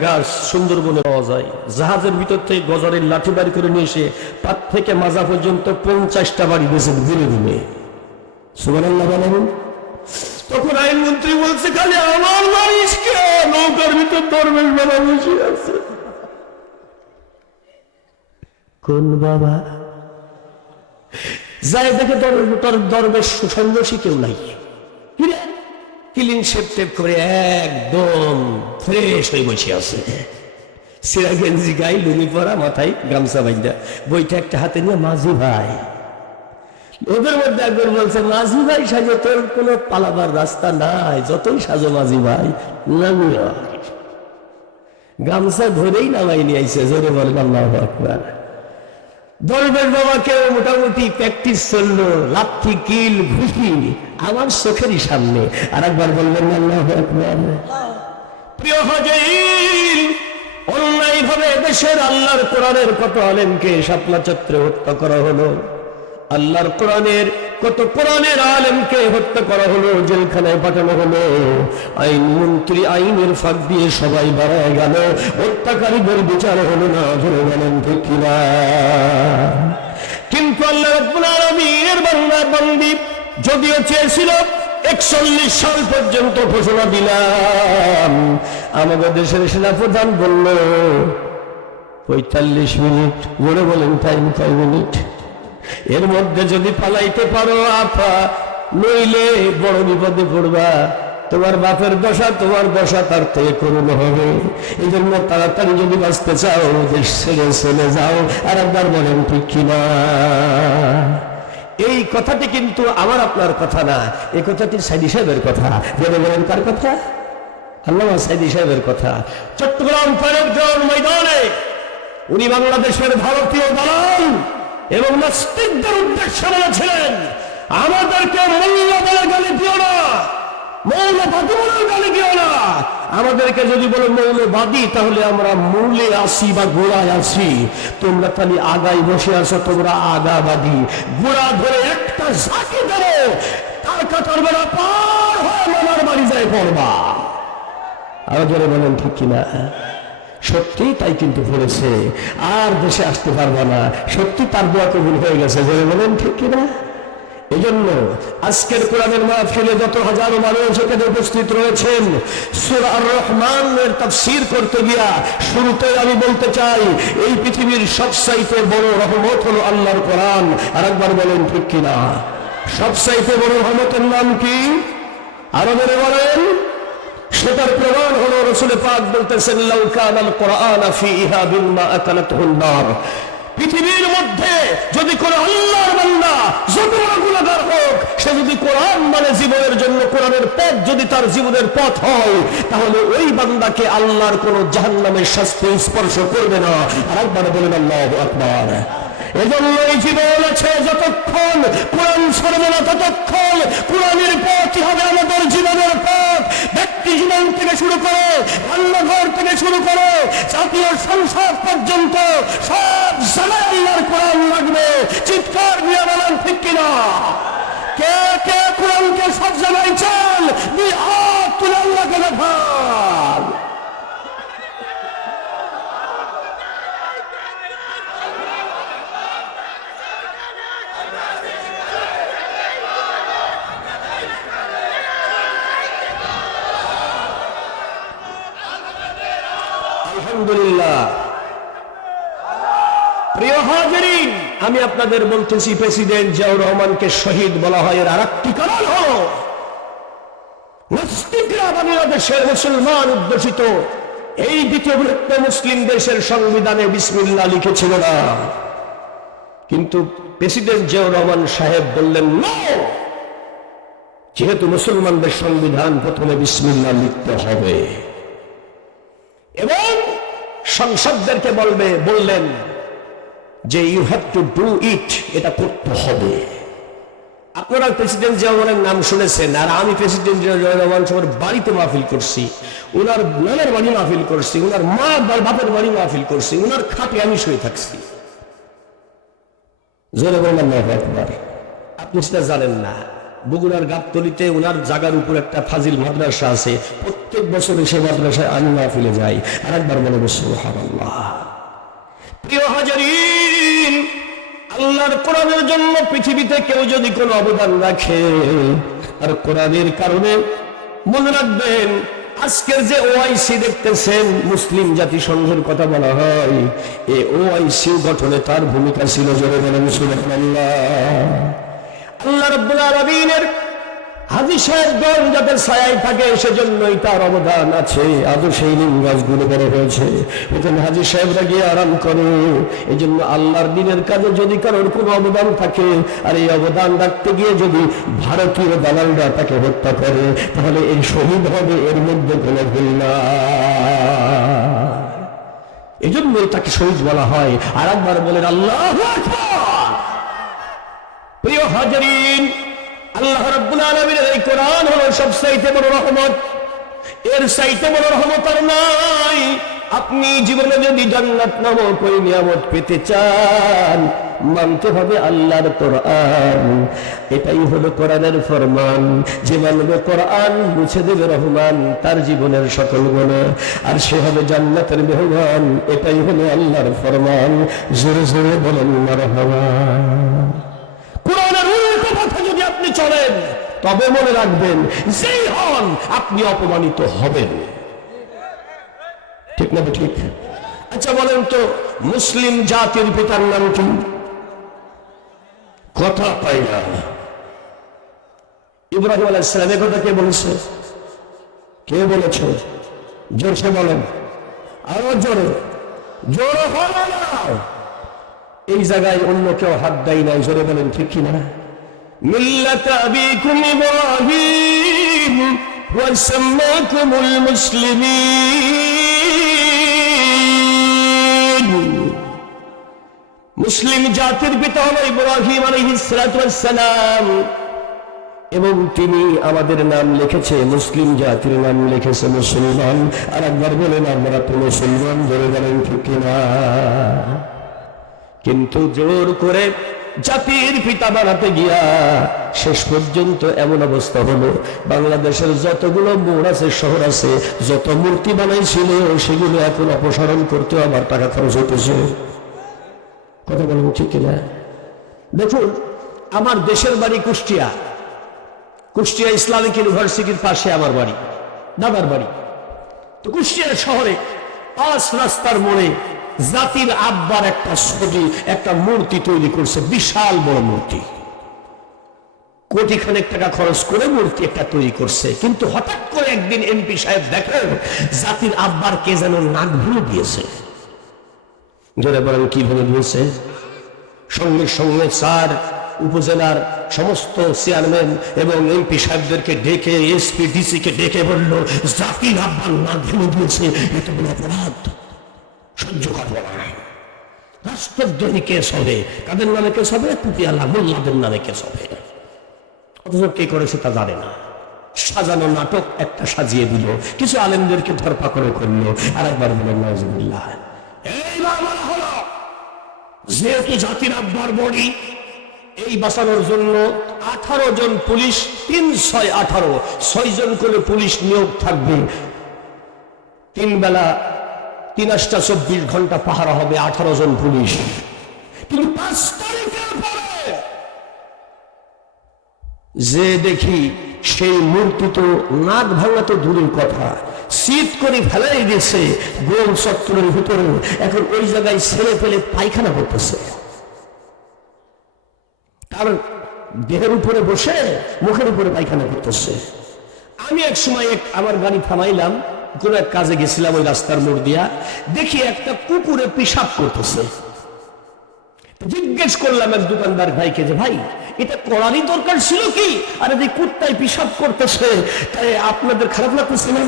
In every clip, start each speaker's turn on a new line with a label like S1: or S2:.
S1: গাছ সুন্দর সুন্দরবনে পাওয়া যায়। জাহাজের ভিতর থেকে গজারের লাঠি বাড়ি করে নিয়ে এসে পাত থেকে মাজা পর্যন্ত পঞ্চাশটা বাড়ি বেছে দিনে দিনে সুবহানাল্লাহ বলেন। তখন আইনমন্ত্রী বলছে, খালি আমার বাড়িস নৌকার ভিতর দরবেশ বাবা বসে আছে? কোন বাবা? যাই দেখে দর- দর- দরবেশ সন্ন্যাসী কেউ নাই। ক্লিন শেপ টেপ করে একদম ফ্রেশ হয়ে বসে আছে। সিরা গেঞ্জি গাই লুঙ্গি পরা, মাথায় গামছা বাইন্দা। বইটা একটা হাতে নিয়ে, মাঝি ভাই। ওদের মধ্যে একবার বলছে, মাঝি ভাই সাজো তোর কোনো পালাবার রাস্তা নাই, যতই সাজো মাঝি ভাই, নামিও। গামছা ধরেই নামাই নিয়ে আইছে, জোরে বলেন আল্লাহ আকবার। দরবেশ বাবাকে মোটামুটি প্র্যাকটিস চলল, লাথি, কিল, ঘুষি। আমার চোখেরই সামনে। আর একবার আল্লাহ প্রিয় অন্যায় ভাবে দেশের আল্লাহর কোরআনের কত আলেমকে চত্রে হত্যা করা হলো, আল্লাহর কোরআনের কত কোরআনের আলেমকে হত্যা করা হলো, জেলখানায় পাঠানো হলো, আইন মন্ত্রী আইনের ফাঁক দিয়ে সবাই বাড়ায় গেল, হত্যাকারীদের বিচার হলো না, ধরে গেলেন কিন্তু আল্লাহ রাব্বুল আলামিনের বান্দি যদিও চেয়েছিল একচল্লিশ সাল পর্যন্ত ঘোষণা দিলাম। আমাদের দেশের সেনাপ্রধান বলল, পঁয়তাল্লিশ মিনিট, বলে বলেন টাইম কয় মিনিট এর মধ্যে যদি পালাইতে পারো আপা, নইলে বড় বিপদে পড়বা। তোমার বাপের দশা, তোমার দশা তার থেকে করুণ হবে। এই জন্য তাড়াতাড়ি যদি বাঁচতে চাও, দেশ ছেড়ে চলে যাও। আর একবার বলেন, ঠিক কিনা? এই কথাটি কিন্তু আমার আপনার কথা না, এই কথাটি সাইদি সাহেবের কথা। জেনে বলেন কার কথা? আল্লাহ সাইদি সাহেবের কথা। চট্টগ্রাম প্যারেড গ্রাউন্ড ময়দানে উনি বাংলাদেশের ভারতীয় দালাল এবং নাস্তিকদের উদ্দেশ্যে বলেছিলেন, আমাদেরকে মৌল বলে গালি দিও না মৌলবাদী বলে গালি দিও না আমাদেরকে যদি বলো মৌলবাদী তাহলে আমরা মূলে আসি বা গোড়ায় আসি। তোমরা খালি আগায় বসে আছো, তোমরা আগাবাদী। গোড়া ধরে একটা ঝাঁকি দেবো তার কাটার বেলা পার হয়ে মামার বাড়ি যায় পড়বা। আরও জোরে বলেন, ঠিক কিনা সত্যি তাই কিন্তু করেছে, আর দেশে আসতে পারব না। সত্যি তার দোয়া কবুল হয়ে গেছে, জোরে বলেন, ঠিক কিনা এই জন্য আজকের কোরআনের মাহফিলে যত হাজারো মানুষ এখানে উপস্থিত রয়েছেন, সূরা রহমানের তাফসীর করতে গিয়া শুরুতে আমি বলতে চাই, এই পৃথিবীর সবচাইতে বড় রহমত হলো আল্লাহর কোরআন। আর একবার বলেন, ঠিক কিনা? সবচাইতে বড় রহমতের নাম কি? আরও বলে বলেন। সেটার প্রমাণ হলো রসুল পাক বলতেছেন লাউকান আল কোরআন ফি ইহাবিন মা আকালাতুহুন নার। পৃথিবীর মধ্যে যদি কোন আল্লাহর বান্দা যত গুণাগার হোক, সে যদি কোরআন মানে জীবনের জন্য, কোরআনের পথ যদি তার জীবনের পথ হয়, তাহলে ওই বান্দাকে আল্লাহর কোন জাহান্নামের শাস্তি স্পর্শ করবে না। আর একবার বলেন, আল্লাহ আকবার। এজন্য জীবন আছে যতক্ষণ কোরআন ছাড়বে না ততক্ষণ কোরআনের পথই হবে আমাদের জীবনের পথ। ব্যক্তি জীবন থেকে শুরু করে রান্নাঘর থেকে শুরু করে জাতীয় সংসদ পর্যন্ত সব আল্লাহর কোরআন লাগবে। চিৎকার দিয়ে বলেন, ঠিক কিনা? কে কে কোরআনকে সব জায়গায় চান তুলে আল্লাহকে আলহামদুলিল্লাহ প্রিয় হাজারিন, আমি আপনাদের বলতেছি, প্রেসিডেন্ট জিয়াউর রহমানকে শহীদ বলা হয় এর আর একটি কারণ হল বাংলাদেশের মুসলমান উদ্দেশিত, এই দ্বিতীয় বৃহত্তম মুসলিম দেশের সংবিধানে বিসমিল্লা লিখেছিল না কিন্তু প্রেসিডেন্ট জিয়াউর রহমান সাহেব বললেন "No! যেহেতু মুসলমানদের সংবিধান প্রথমে বিসমিল্লাহ লিখতে হবে সংসদদেরকে বলবে, বললেন, যে you have to do it এটা করতে হবে। আপনারা প্রেসিডেন্ট জিয়াউরের নাম শুনেছেন, আর আমি প্রেসিডেন্ট জিয়াউর সাহেবের বাড়িতে মাহফিল করছি ওনার নানের বাড়ি মাহফিল করছি ওনার মা বাপের বাড়ি মাহফিল করছি ওনার খাটে আমি শুয়ে থাকছি। জোরে বললাম না একবার আপনি সেটা জানেন না। বগুড়ার গাবতলিতে ওনার জাগার উপর একটা ফাজিল মাদ্রাসা আছে। প্রত্যেক বছর সে মাদ্রাসায় আমি ফেলে যাই আর একবার মনে বসে প্রিয় হাজারিন, আল্লাহর কোরআনের জন্য পৃথিবীতে কেউ যদি কোনো অবদান রাখে আর কোরআনের কারণে মনে রাখবেন, আজকের যে ওআইসি দেখতেছেন, মুসলিম জাতিসংঘের কথা বলা হয়, এই ওআইসি গঠনে তার ভূমিকা ছিল জোরে বলেন, সুবহানাল্লাহ। আল্লাহর দিনের কাজে যদি কারোর কোনো অবদান থাকে, আর এই অবদান রাখতে গিয়ে যদি ভারতীয় দালালরা তাকে হত্যা করে, তাহলে এই শহীদ হবে, এর মধ্যে কোনো ভুল না। এই জন্যই তাকে শহীদ বলা হয়। আর একবার বলেন, আল্লাহ প্রিয় আল্লাহ রাব্বুল আলামিনের এই কোরআন হলো সবচাইতে বড় রহমত। এর চাইতে বড় রহমত আর নাই। আপনি জীবনে যদি জান্নাত নামক ওই নিয়ামত পেতে চান, মানতে হবে আল্লাহর কোরআন। এটাই হলো কোরআনের ফরমান। যে মানবে কোরআন মুছে দেবে রহমান তার জীবনের সকল গুণা। আর সে হবে জান্নাতের মেহমান, এটাই হলো আল্লাহর ফরমান। জোরে জোরে বলেন রহমান কোরআনের উল্টো পথে যদি আপনি চলেন, তবে মনে রাখবেন, যেই হন আপনি অপমানিত হবেন। ঠিক না ঠিক? আচ্ছা বলেন তো, মুসলিম জাতির পিতার নাম কি? কথা পাই না। ইব্রাহিম কথা কে বলেছে? কে বলেছে? জোরসে বলেন। আরও জোরে। জোরে হবে না। এই জায়গায় অন্য কেউ হাত দেয় নাই, জোরে বলেন ঠিক কিনা? মিল্লাতা মুসলিম জাতির পিতা হলো ইব্রাহিম আলাইহিস এবং তিনি আমাদের নাম লিখেছে, মুসলিম জাতির নাম লিখেছে মুসলমান। আর একবার বলেন, আমরা তো মুসলমান বলে বলেন ঠিক কিনা? কিন্তু জোর করে জাতির পিতা বানাতে গিয়া শেষ পর্যন্ত এমন অবস্থা হলো। বাংলাদেশের যতগুলো মোড় আছে, শহর আছে, যত মূর্তি বানাইছিল, সেগুলো এখন অপসারণ করতে আমার টাকা খরচ হতেছে কথা বলেন ঠিক কিনা? দেখুন, আমার দেশের বাড়ি কুষ্টিয়া। কুষ্টিয়া ইসলামিক ইউনিভার্সিটির পাশে আমার বাড়ি দাদার বাড়ি। তো কুষ্টিয়া শহরে পাঁচ রাস্তার মোড়ে জাতির আব্বার একটা ছবি, একটা মূর্তি তৈরি করছে, বিশাল বড় মূর্তি। কোটি খানেক টাকা খরচ করে মূর্তি একটা তৈরি করছে। কিন্তু হঠাৎ করে একদিন এমপি সাহেব দেখেন, জাতির আব্বার কে যেন নাক ভুলে দিয়েছে। জোরে বলেন, কি ভেঙে দিয়েছে? সঙ্গে সঙ্গে স্যার, উপজেলার সমস্ত চেয়ারম্যান এবং এমপি সাহেবদেরকে ডেকে, এসপি ডিসি কে ডেকে বলল, জাতির আব্বার নাক ভেঙে দিয়েছে এটা বলে অপরাধ। সহ্য করব না। রাষ্ট্রদ্রোহী কেস হবে। কাদের নামে কেস হবে? পুতিয়ালা মোল্লাদের নামে কেস হবে। অথচ কে করেছে তা জানে না। সাজানো নাটক একটা সাজিয়ে দিল। কিছু আলেমদেরকে ধরপাকড় করল। আর একবার বলেন যেহেতু জাতির আব্বার বডি, এই বাঁচানোর জন্য আঠারো জন পুলিশ তিন ছয় আঠারো, ছয় জন করে পুলিশ নিয়োগ থাকবে। তিন বেলা তিনাশটা চব্বিশ ঘণ্টা পাহারা হবে, আঠারো জন পুলিশ। কিন্তু পাঁচ তারিখের পরে যে দেখি সেই মূর্তি তো নাক ভাঙা তো দূরের কথা। শীত করে ফেলাই গেছে গোল চত্বরের ভিতরে। এখন ওই জায়গায় ছেলে ফেলে পায়খানা করতেছে। তার দেহের উপরে বসে মুখের উপরে পায়খানা করতেছে। আমি এক সময় এক আমার গাড়ি থামাইলাম। কোন এক কাজে গেছিলাম ওই রাস্তার মোড় দিয়া, দেখি একটা কুকুরে পেশাব করতেছে। জিজ্ঞেস করলাম এক দোকানদার ভাইকে যে, ভাই, এটা করারই দরকার ছিল কি? আর এই কুত্তায় পেশাব করতেছে তাই আপনাদের খারাপ লাগতেছে না?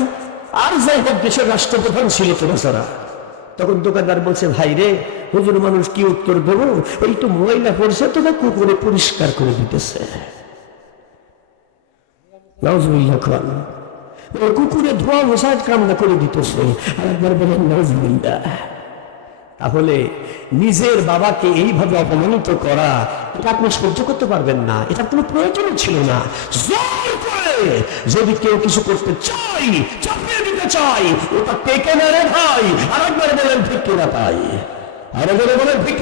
S1: আর যাই হোক, দেশের রাষ্ট্রপ্রধান ছিল তো বেচারা। তখন দোকানদার বলছে, ভাই রে, হুজুর মানুষ কি উত্তর দেবো? এই তো ময়লা পড়ছে, তো কুকুরে পরিষ্কার করে দিতেছে? নাউজুবিল্লাহ খান কুকুরে ধোয়া মশাজ কামনা করে দিতেছে আর একবার বলেন, নাউজুবিল্লাহ। তাহলে নিজের বাবাকে এইভাবে অপমানিত করা, এটা আপনি সহ্য করতে পারবেন না। এটা কোনো প্রয়োজন ছিল না। জোর করে যদি কেউ কিছু করতে চাই চাপিয়ে দিতে চাই ওটা টেকে না ভাই। আর একবার বলেন, ঠিক কিনা তাই? আর একবার বলেন, ঠিক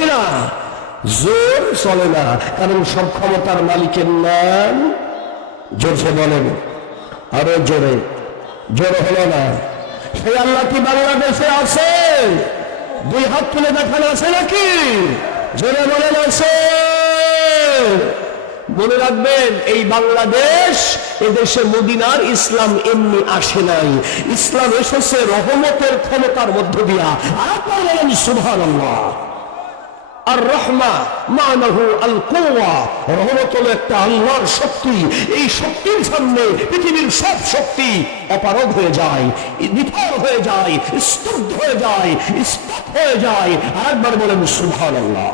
S1: জোর চলে না, কারণ সব ক্ষমতার মালিকের নাম জোরসে বলেন। আরও জোরে। জোরে হলো না। সেই আল্লাহ কি বাংলাদেশে আছে? দুই হাত তুলে দেখানো আছে নাকি? জোরে বলেন আছে। মনে রাখবেন, এই বাংলাদেশ, এদেশে মদিনার ইসলাম এমনি আসে নাই। ইসলাম এসেছে রহমতের ক্ষমতার মধ্য দিয়া। আর বলেন সুভান আর রহমা আল কোয়া রহমত হলো একটা আল্লাহর শক্তি। এই শক্তির সামনে পৃথিবীর সব শক্তি অপারগ হয়ে যায় হয়ে যায়, স্তব্ধ হয়ে যায় স্তব্ধ হয়ে যায়। বলেন, সুবহানাল্লাহ।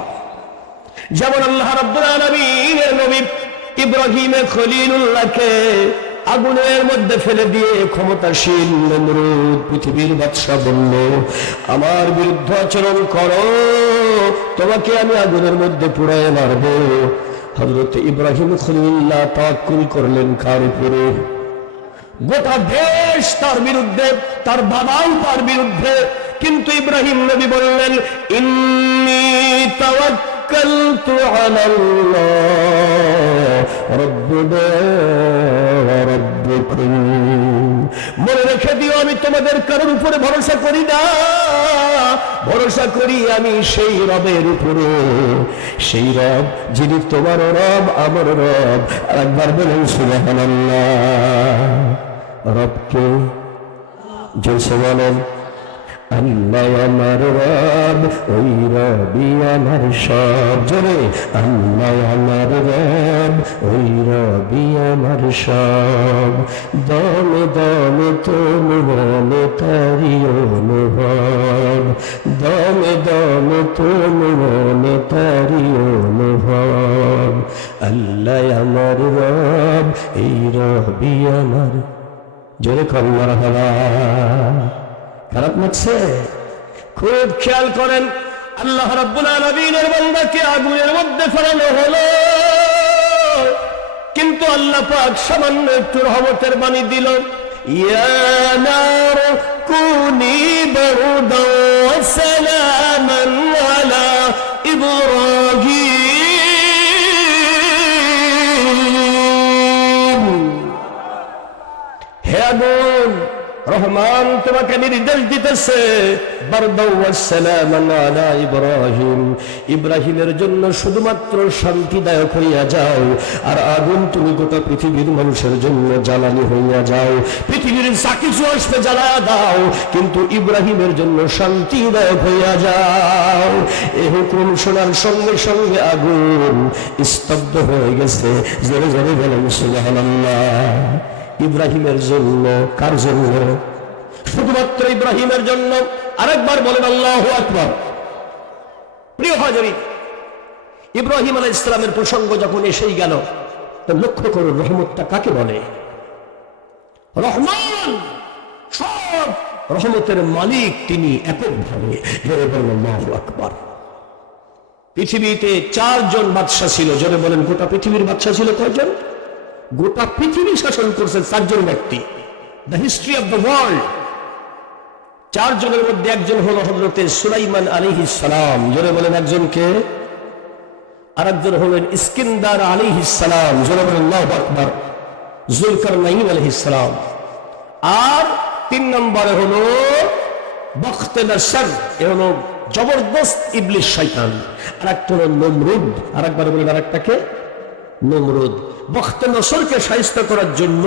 S1: যেমন আল্লাহ রাব্বুল আলামিনের নবী ইব্রাহিমের খলিলুল্লাহকে আগুনের মধ্যে ফেলে দিয়ে ক্ষমতাশীল নমরুদ পৃথিবীর বাদশা বলল, আমার বিরুদ্ধে আচরণ করো। তোমাকে আমি আগুনের মধ্যে পুড়ায় মারবো। হজরত ইব্রাহিম খলিল্লাহ তাওয়াক্কুল করলেন কার উপরে? গোটা দেশ তার বিরুদ্ধে, তার বাবাও তার বিরুদ্ধে। কিন্তু ইব্রাহিম নবী বললেন, ইন্নি তাওয়াক্কালতু আলাল্লাহ, রাব্বুনা ওয়া রাব্বুকুম। মনে রেখে দিও, আমি তোমাদের কারোর উপরে ভরসা করি না। ভরসা করি আমি সেই রবের উপরে। সেই রব যিনি তোমার রব, আমার রব। আর একবার বলেন সুবাহ রবকে জলসে বলেন আল্লাহ আমার রব, ওই রবি আমার সব। জোরে, আল্লাহ আমার রব, ওই রবি আমার সব। দমে দমে তুমি মনে তারি অনুভব। দমে দমে তুমি মনে তারি অনুভব। আল্লাহ আমার রব, এই রবি আমার। জোরে হওয়া খারাপ লাগছে? খুব খেয়াল করেন, আল্লাহ রাব্বুল আলামিনের বান্দাকে আগুনের মধ্যে ফেলানো হলো। কিন্তু আল্লাহ পাক সামান্য একটু রহমতের বাণী দিল হে আগুন রহমান তোমাকে নির্দেশ দিতেছে ইব্রাহিম। ইব্রাহিমের জন্য শুধুমাত্র শান্তিদায়ক হইয়া যাও, আর আগুন তুমি গোটা পৃথিবীর মানুষের জন্য জ্বালানি হইয়া যাও। পৃথিবীর যা আসবে জ্বালা দাও, কিন্তু ইব্রাহিমের জন্য শান্তিদায়ক হইয়া যাও। এ হুকুম শোনার সঙ্গে সঙ্গে আগুন স্তব্ধ হয়ে গেছে। জোরে জোরে বলেন, সুবহানাল্লাহ। ইব্রাহিমের জন্য, কার জন্য? শুধুমাত্র ইব্রাহিমের জন্য। আরেকবার বলেন, আল্লাহ আকবর। প্রিয় হাজারি, ইব্রাহিম আলাহ ইসলামের প্রসঙ্গ যখন এসেই গেল লক্ষ্য করুন, রহমতটা কাকে বলে? রহমান! সব রহমতের মালিক তিনি এককভাবে। আকবর। পৃথিবীতে চারজন বাদশাহ ছিল। জোরে বলেন, গোটা পৃথিবীর বাদশাহ ছিল কয়জন? গোটা পৃথিবী শাসন করছেন চারজন ব্যক্তি। The history of the world চারজনের মধ্যে একজন হলো হজরতে সুলাইমান আলিহি সালাম। জোরে বলেন একজনকে। আর একজন হলেন ইস্কিন্দার আলিহি সালাম। জোরে বলেন আকবর। জুলকার নাইম আলহি সালাম। আর তিন নম্বরে হলো বখতে নাসর এ হলো জবরদস্ত ইবলিশ শয়তান। আর একটা হলো নমরুদ। আর একবার বলেন আর একটাকে নমরুদ। বখতে নসরকে সাহিত্য করার জন্য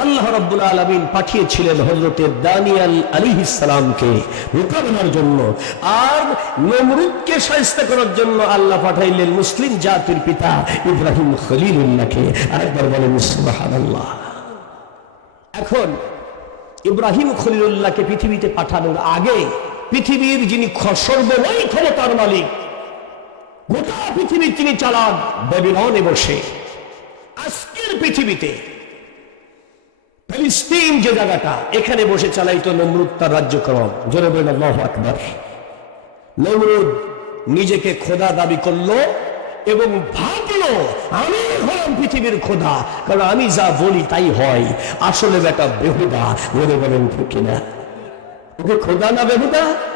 S1: আল্লাহ রাব্বুল আলমিন পাঠিয়েছিলেন হজরতে দানিয়াল আলী ইসলামকে মোকাবেলার জন্য। আর নমরুদকে সাহিত্য করার জন্য আল্লাহ পাঠাইলেন মুসলিম জাতির পিতা ইব্রাহিম খলিলুল্লাহকে। আরেকবার বলেন, সুবহানাল্লাহ। এখন ইব্রাহিম খলিলুল্লাহকে পৃথিবীতে পাঠানোর আগে পৃথিবীর যিনি সর্বময় ক্ষমতার মালিক গোটা পৃথিবী তিনি চালান বেবিলনে বসে। আজকের পৃথিবীতে ফিলিস্তিন যে জায়গাটা, এখানে বসে চালাইতো নমরুদ তার রাজ্যক্রম। জোরে আকবার। নমরুদ নিজেকে খোদা দাবি করল এবং ভাবলো, আমি হলাম পৃথিবীর খোদা, কারণ আমি যা বলি তাই হয়। আসলে বেটা বেহুদা। বলে বলেন, ঠিক না ওকে খোদা না বেহুদা?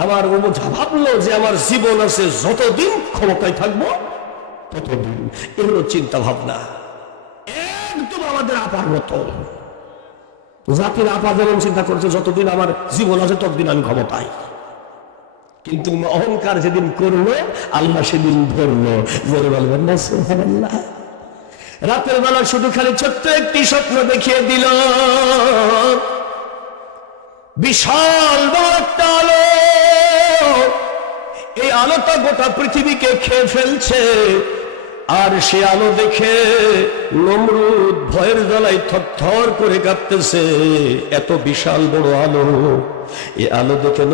S1: আমার ও ভাবলো যে আমার জীবন আছে যতদিন ক্ষমতায় থাকব, ততদিন। এগুলো চিন্তা ভাবনা। একদম আমাদের আপার মতো। জাতির আপা যেমন চিন্তা করছে, যতদিন আমার জীবন আছে, ততদিন আমি ক্ষমতায়। কিন্তু অহংকার যেদিন করল, আল্লাহ সেদিন ধরলো। বলে বলবেন না, সুবহানাল্লাহ। রাতের বেলা শুধু খালি ছোট্ট একটি স্বপ্ন দেখিয়ে দিল। বিশাল বড় একটা আলো। আলোটা গোটা পৃথিবীকে খেয়ে ফেলছে। আর সে আলো দেখে নমরুদ ভয়ের জ্বালায় থর করে কাঁপতেছে। এত বিশাল বড় আলো। এ আলো দেখে